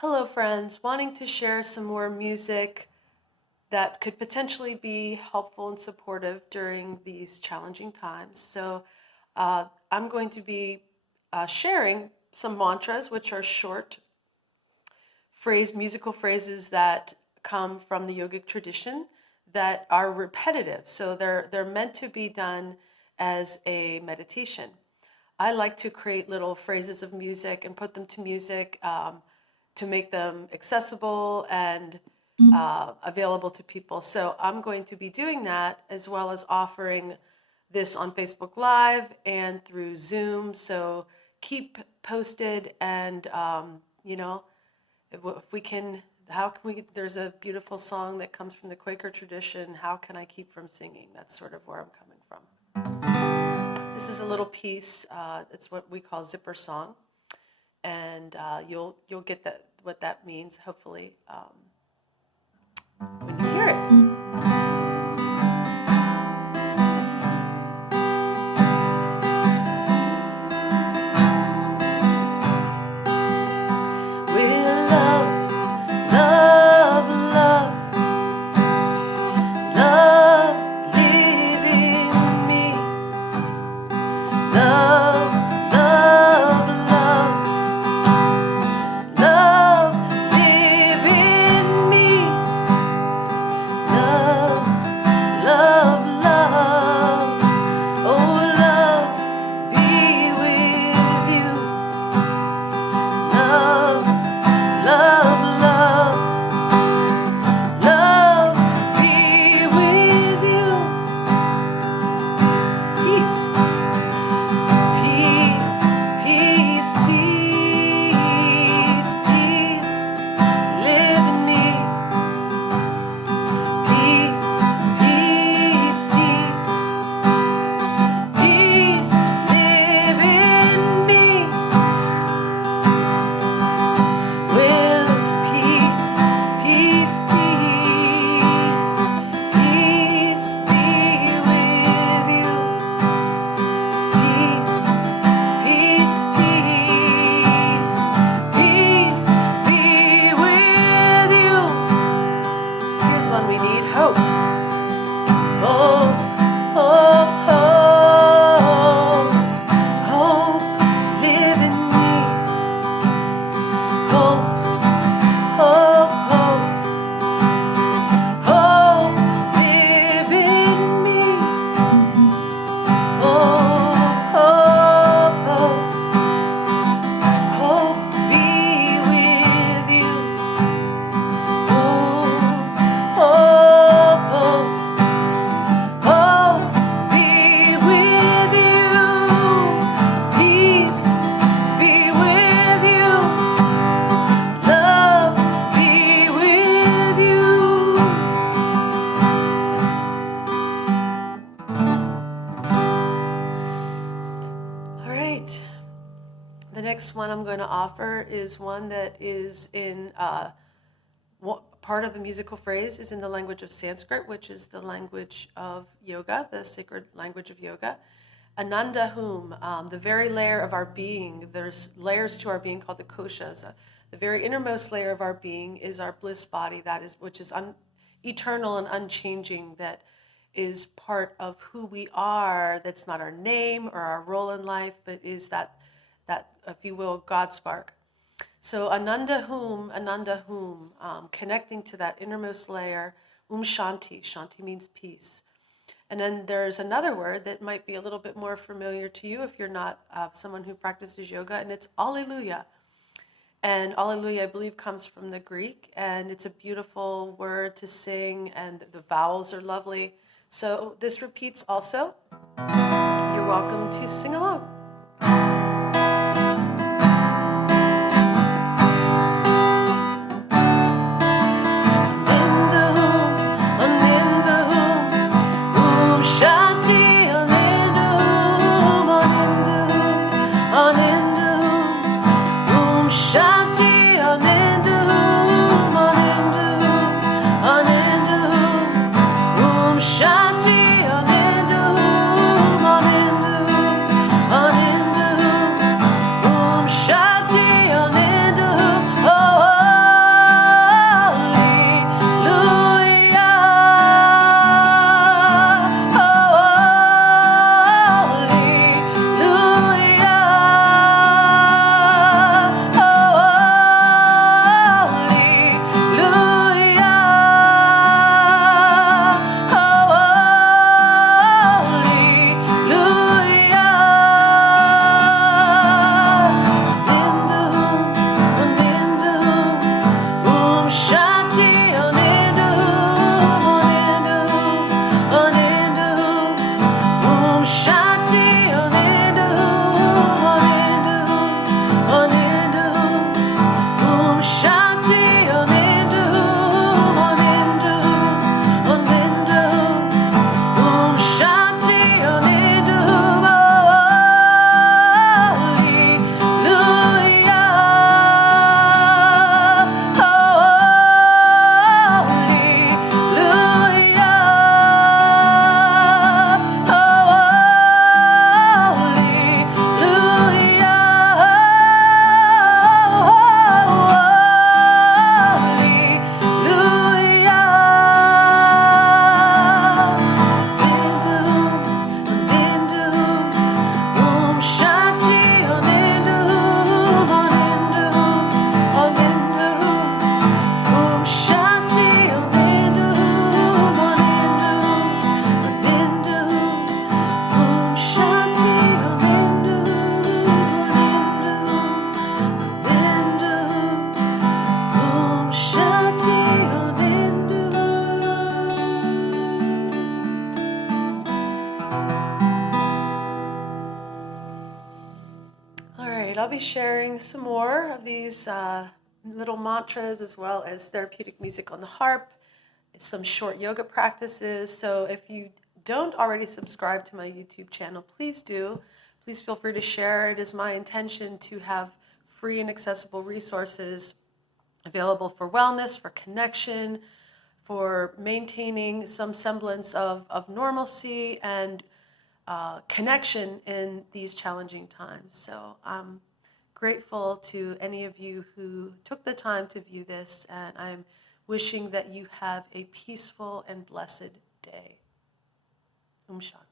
Hello friends, wanting to share some more music that could potentially be helpful and supportive during these challenging times. So I'm going to be sharing some mantras, which are short musical phrases that come from the yogic tradition that are repetitive. So they're meant to be done as a meditation. I like to create little phrases of music and put them to music to make them accessible and available to people. So I'm going to be doing that, as well as offering this on Facebook Live and through Zoom. So keep posted, and if we can, there's a beautiful song that comes from the Quaker tradition, How Can I Keep From Singing? That's sort of where I'm coming from. This is a little piece, it's what we call zipper song, and you'll get what that means, hopefully, when you hear it. The next one I'm going to offer is one that is in part of the musical phrase is in the language of Sanskrit, which is the language of yoga, the sacred language of yoga. Ananda Hum, the very layer of our being. There's layers to our being called the koshas. The very innermost layer of our being is our bliss body, which is eternal and unchanging, that is part of who we are. That's not our name or our role in life, but is that, if you will, God spark. So Ananda Hum, connecting to that innermost layer, Shanti. Shanti means peace. And then there's another word that might be a little bit more familiar to you if you're not someone who practices yoga, and it's Alleluia. And Alleluia, I believe, comes from the Greek, and it's a beautiful word to sing, and the vowels are lovely. So this repeats also. You're welcome to sing along. Shanti, Ananda, Ananda, be sharing some more of these little mantras as well as therapeutic music on the harp, some short yoga practices. So if you don't already subscribe to my YouTube channel, please do. Please feel free to share. It is my intention to have free and accessible resources available for wellness, for connection, for maintaining some semblance of normalcy and connection in these challenging times. So I'm grateful to any of you who took the time to view this, and I'm wishing that you have a peaceful and blessed day. Shanti.